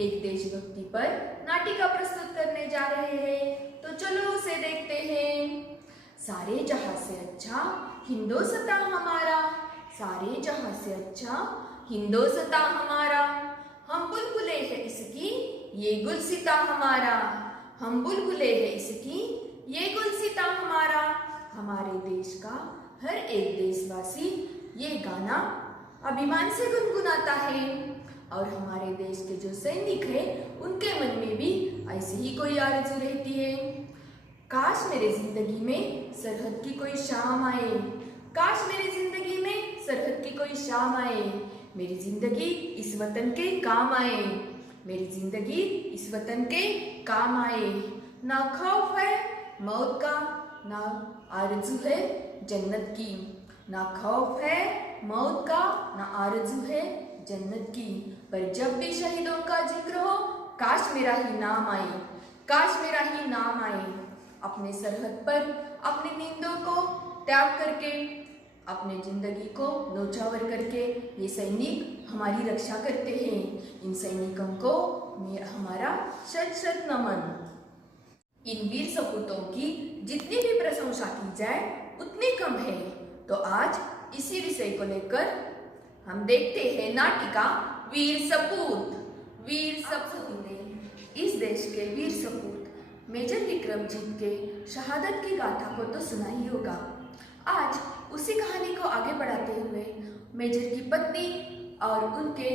एक देशभक्ति पर नाटिका प्रस्तुत करने जा रहे हैं, तो चलो उसे देखते हैं। सारे जहां से अच्छा हिंदुस्तान हमारा, सारे जहां से अच्छा हिंदुस्तान हमारा। हम बुलबुले हैं इसकी ये गुलसिता हमारा, हम बुलबुले हैं इसकी ये गुलसिता हमारा। हमारे देश का हर एक देशवासी ये गाना अभिमान से गुनगुनाता है, और हमारे देश के जो सैनिक हैं उनके मन में भी ऐसी ही कोई आरज़ू रहती है। काश मेरे जिंदगी में सरहद की कोई शाम आए, काश मेरी जिंदगी में सरहद की कोई शाम आए, मेरी जिंदगी इस वतन के काम आए, मेरी जिंदगी इस वतन के काम आए। ना खौफ है मौत का, ना आरज़ू है जन्नत की, ना खौफ है मौत का, ना आरज़ू है जन्नत की। पर जब भी शहीदों का जिक्र हो, काश मेरा ही नाम आए, काश मेरा ही नाम आए। अपने सरहद पर अपनी नींदों को त्याग करके, अपने जिंदगी को न्योछावर करके ये सैनिक हमारी रक्षा करते हैं। इन सैनिकों को हमारा शत शत नमन। इन वीर सपूतों की जितनी भी प्रशंसा की जाए उतनी कम है। तो आज इसी विषय को लेकर हम देखते हैं नाटिका वीर सपूत। वीर सपूत ने इस देश के वीर सपूत मेजर विक्रमजीत के शहादत की गाथा को तो सुना ही होगा। आज उसी कहानी को आगे बढ़ाते हुए मेजर की पत्नी और उनके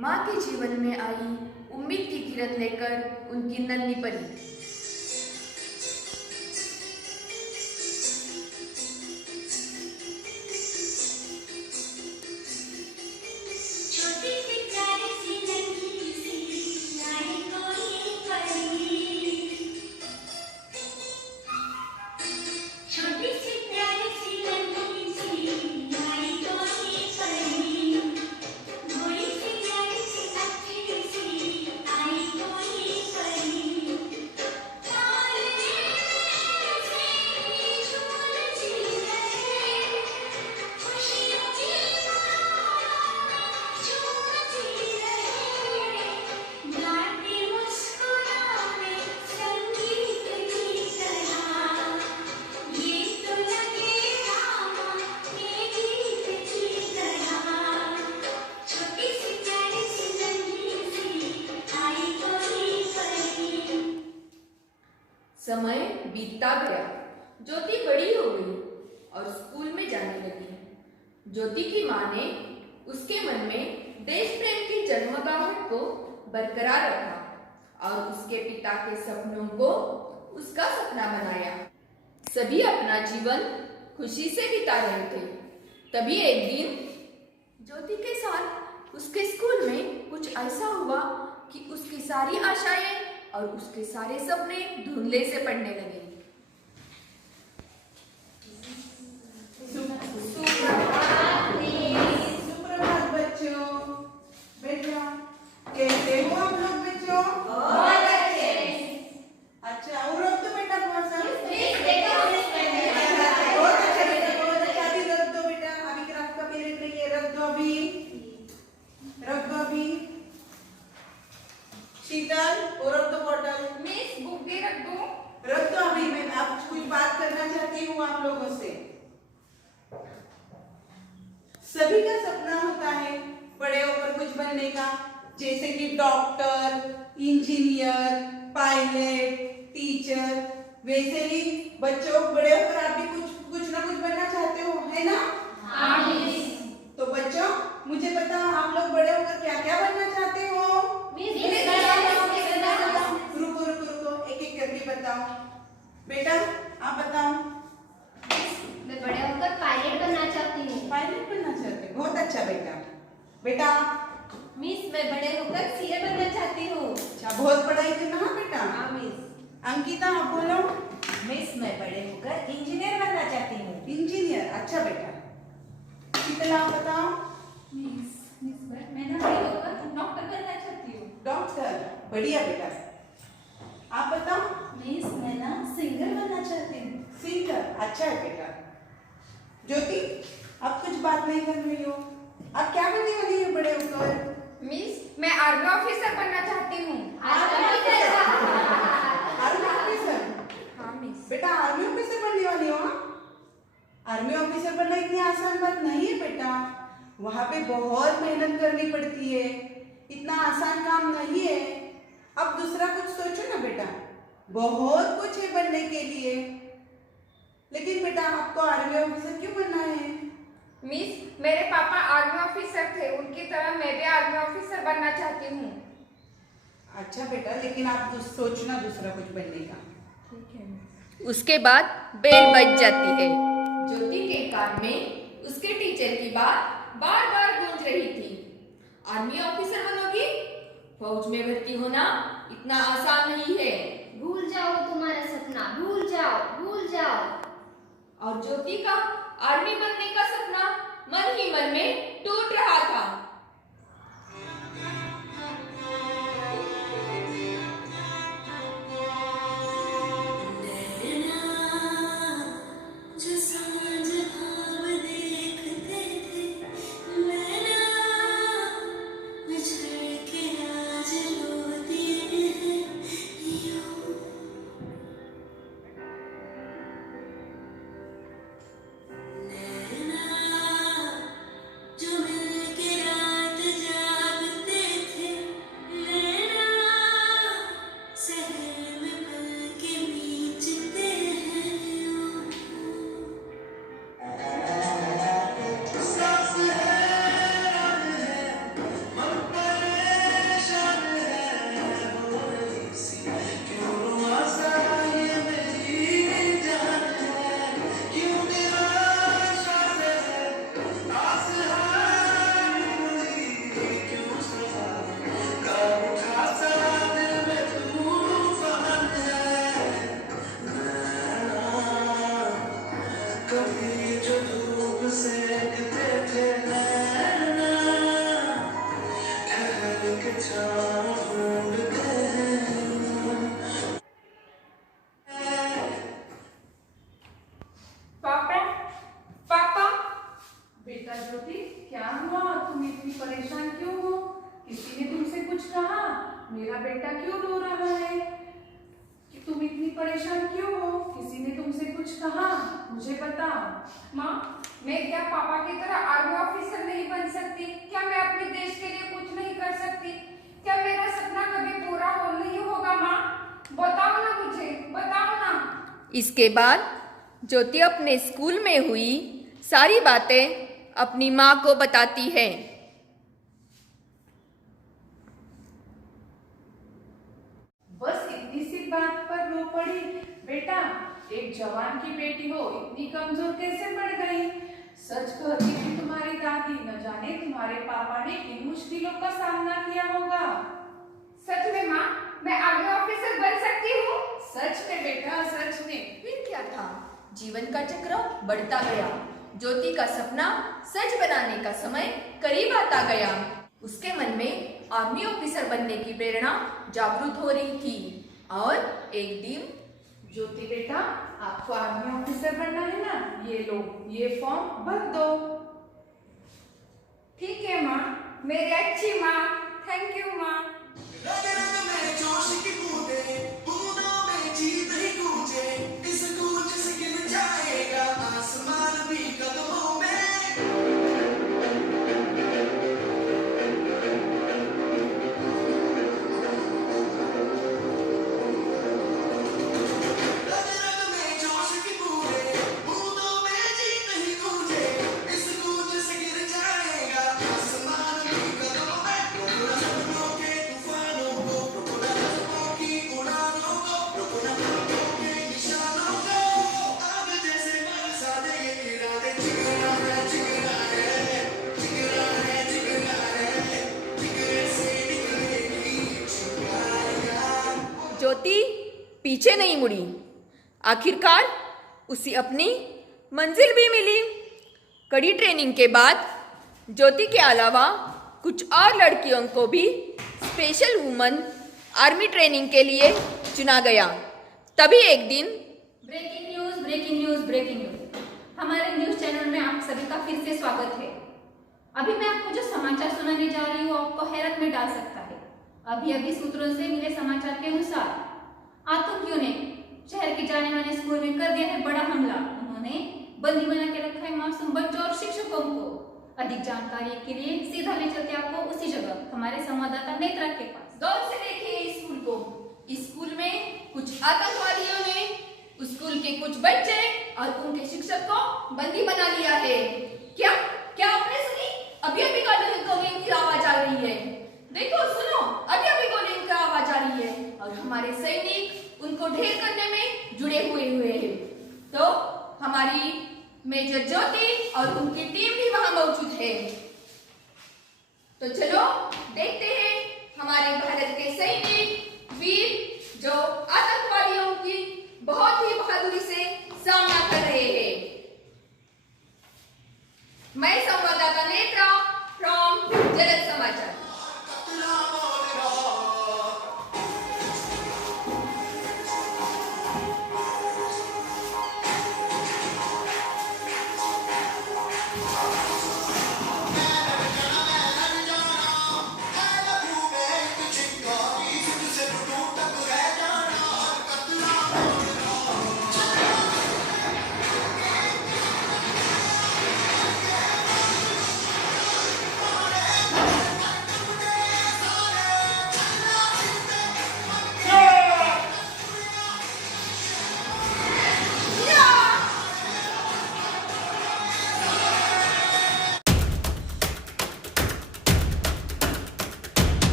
माँ के जीवन में आई उम्मीद की किरण लेकर उनकी नन्ही परी समय बीतता गया। ज्योति बड़ी हो गई और स्कूल में जाने लगी। ज्योति की माँ ने उसके मन में देश प्रेम की जगमगाहट को बरकरार रखा और उसके पिता के सपनों को उसका सपना बनाया। सभी अपना जीवन खुशी से बिता रहे थे। तभी एक दिन ज्योति के साथ उसके स्कूल में कुछ ऐसा हुआ कि उसकी सारी आशाएं और उसके सारे सपने धुंधले से पड़ने लगे। सुप्रभात बच्चों, बेटा कैसे हो आप लोग बच्चों? बहुत अच्छे। अच्छा, और रख दो बेटा बहुत सा। बहुत अच्छा बेटा, बहुत अच्छा। अभी रख दो बेटा, अभी क्राफ्ट का पीरियड नहीं है, रख दो अभी, रख दो अभी। शीतल, और रख दो बॉटल। मिस बुक भी रख दो। रख दो अभी, मैं आप कुछ बात करना चाहती हूँ आप लोगों से। सभी का सपना होता है बड़े होकर कुछ बनने का, जैसे कि डॉक्टर, इंजीनियर, पायलट, टीचर। वैसे ही बच्चों बड़े होकर आप भी कुछ ना कुछ बनना चाहते हो, है ना? हाँ मिस। तो बच्चों मुझे बताओ आप लोग बड़े होकर क्या क्या बनना चाहते हो? रुको रुको रुको, एक एक करके बताओ। बेटा आप बताओ। मैं बड़े होकर पायलट बनना चाहती हूँ। पायलट बनना चाहते हो, बहुत अच्छा बेटा। बेटा मिस मैं बड़े होकर सीए बनना चाहती हूँ। अच्छा, बहुत पढ़ाई करना। हाँ बेटा। हाँ मिस। अंकिता आप बोलो। मिस मैं बड़े होकर इंजीनियर बनना चाहती हूँ। इंजीनियर, अच्छा बेटा। शीतला आप बताओ। मैं ना बड़े होकर डॉक्टर बनना चाहती हूँ। डॉक्टर, बढ़िया बेटा। आप बताओ। मिस मैं ना सिंगर बनना चाहती हूँ। सिंगर, अच्छा है बेटा। ज्योति आप कुछ बात नहीं कर रही हो, आप क्या बनने वाली हो बड़े होकर? मिस, मैं आर्मी ऑफिसर बनना चाहती हूँ। Army officer? हाँ मिस। बेटा आर्मी ऑफिसर बनने वाली हो? आर्मी ऑफिसर बनना इतनी आसान बात नहीं है बेटा। वहां पे बहुत मेहनत करनी पड़ती है, इतना आसान काम नहीं है। अब दूसरा कुछ सोचो ना बेटा, बहुत कुछ है बनने के लिए। लेकिन बेटा आपको आर्मी ऑफिसर क्यों बनना है? मिस, मेरे पापा आर्मी ऑफिसर थे, उनकी तरह मैं भी आर्मी ऑफिसर बनना चाहती हूँ। अच्छा बेटा, लेकिन आप सोचना दूसरा कुछ बनने का। ठीक है। उसके बाद बेल बज जाती है। ज्योति के कान में उसके टीचर की बात बार बार गूंज रही थी। आर्मी ऑफिसर बनोगी? फौज में भर्ती होना इतना आसान नहीं है। भूल जाओ तुम्हारा सपना, भूल जाओ, भूल जाओ। और ज्योति का आर्मी बनने का सपना मन ही मन में टूट रहा था। पापा, पापा। बेटा ज्योति, क्या हुआ? तुम इतनी परेशान क्यों हो? किसी ने तुमसे कुछ कहा? मेरा बेटा क्यों रो रहा है? कि तुम इतनी परेशान क्यों हो? किसी ने तुमसे कुछ कहा? मुझे बताओ। माँ, मैं क्या पापा की तरह आर्मी ऑफिसर नहीं बन सकती? क्या मैं अपने देश के लिए कुछ नहीं कर सकती? क्या मेरा सपना कभी पूरा हो नहीं होगा? माँ, बताओ ना मुझे, बताओ ना। इसके बाद ज्योति अपने स्कूल में हुई सारी बातें अपनी माँ को बताती है। बस इतनी सी बात पर रो पड़ी? बेटा, एक जवान की बेटी हो, इतनी कमजोर कैसे पड़ गई? सच कहती थी तुम्हारी दादी, न जाने तुम्हारे पापा ने किन मुश्किलों का सामना किया होगा। सच में माँ, मैं आर्मी ऑफिसर बन सकती हूँ? सच में बेटा, सच में। फिर क्या था, जीवन का चक्र बढ़ता गया। ज्योति का सपना सच बनाने का समय करीब आता गया। उसके मन में आर्मी ऑफिसर बनने की प्रेरणा जागृत हो रही थी। और एक दिन, ज्योति बेटा, आपको आर्मी ऑफिसर बनना है ना? ये लो, ये फॉर्म भर दो। ठीक है माँ, मेरी अच्छी माँ। थैंक यू माँ। ज्योति पीछे नहीं मुड़ी। आखिरकार उसे अपनी मंजिल भी मिली। कड़ी ट्रेनिंग के बाद ज्योति के अलावा कुछ और लड़कियों को भी स्पेशल वुमन आर्मी ट्रेनिंग के लिए चुना गया। तभी एक दिन breaking news, breaking news, breaking news. हमारे न्यूज चैनल में आप सभी का फिर से स्वागत है। अभी मैं आपको जो समाचार सुनाने जा रही हूँ आपको हैरत में डाल सकता है। अभी अभी सूत्रों से मिले समाचार के अनुसार आतंकियों ने शहर के जाने माने स्कूल में कर दिया है बड़ा हमला। उन्होंने बंदी बना के रखा है मासूम बच्चों और शिक्षकों को। अधिक जानकारी के लिए सीधा ले चलते आपको उसी जगह हमारे संवाददाता नेत्रा के पास। गौर से देखिए इस स्कूल को। इस स्कूल में कुछ आतंकवादियों ने स्कूल के कुछ बच्चे और उनके शिक्षक को बंदी बना लिया है। क्या क्या आपने सुनी? अभी अभी गोलियों की आवाज आ रही है। देखो सुनो, अभी अभी गोलियों की आवाज आ रही है और हमारे सैनिक उनको ढेर करने में जुड़े हुए हैं। तो हमारी मेजर ज्योति और उनकी टीम भी वहां मौजूद है। तो चलो देखते हैं हमारे भारत के सैनिक वीर जो आतंकवादियों की बहुत ही बहादुरी से सामना कर रहे हैं। मैं संवाददाता नेत्रा फ्रॉम जगत समाचार।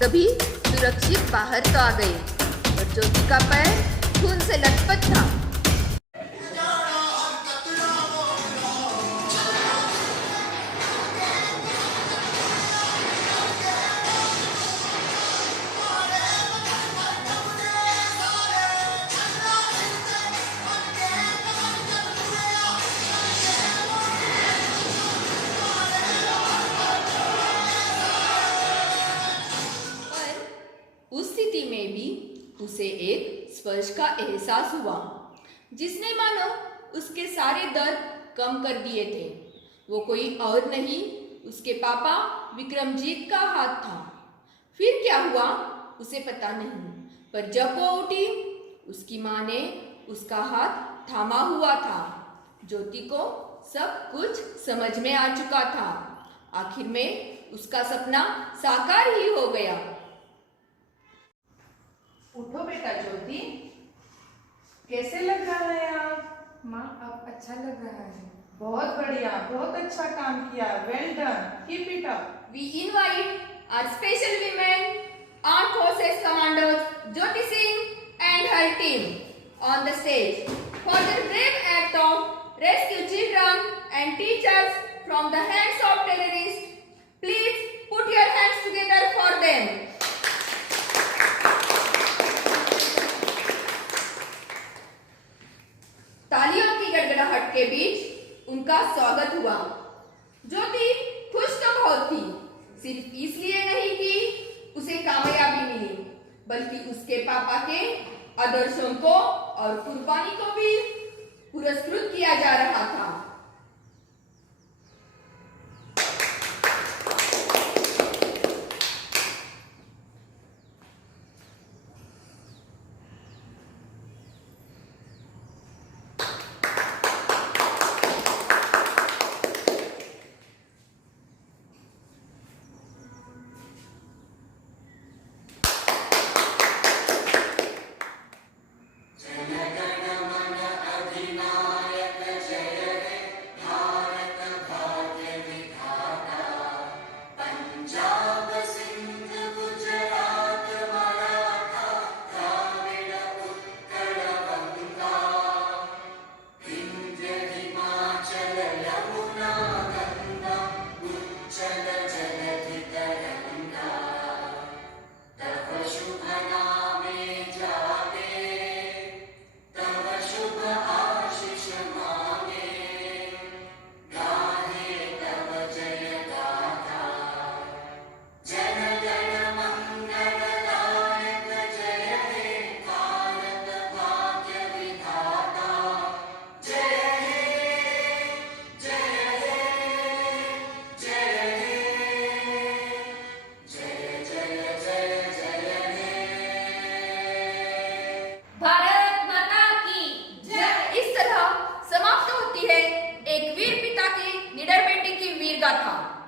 तभी सुरक्षित बाहर तो आ गए और ज्योति का पैर खून से लथपथ था। उस स्थिति में भी उसे एक स्पर्श का एहसास हुआ जिसने मानो उसके सारे दर्द कम कर दिए थे। वो कोई और नहीं उसके पापा विक्रमजीत का हाथ था। फिर क्या हुआ उसे पता नहीं, पर जब वो उठी उसकी माँ ने उसका हाथ थामा हुआ था। ज्योति को सब कुछ समझ में आ चुका था। आखिर में उसका सपना साकार ही हो गया। उठो बेटा ज्योति, कैसे लग रहा है आप? माँ अब अच्छा लग रहा है। बहुत बढ़िया, बहुत अच्छा काम किया, well done, keep it up. We invite our special women, Armed Forces Commanders Jyoti Singh and her team on the stage for their brave act of rescue children and teachers from the hands of terrorists. Please put your hands together for them. तालियों की गड़गड़ाहट के बीच उनका स्वागत हुआ। ज्योति खुश तो बहुत थी, सिर्फ इसलिए नहीं कि उसे कामयाबी मिली, बल्कि उसके पापा के आदर्शों को और कुर्बानी को भी पुरस्कृत किया जा रहा था। था।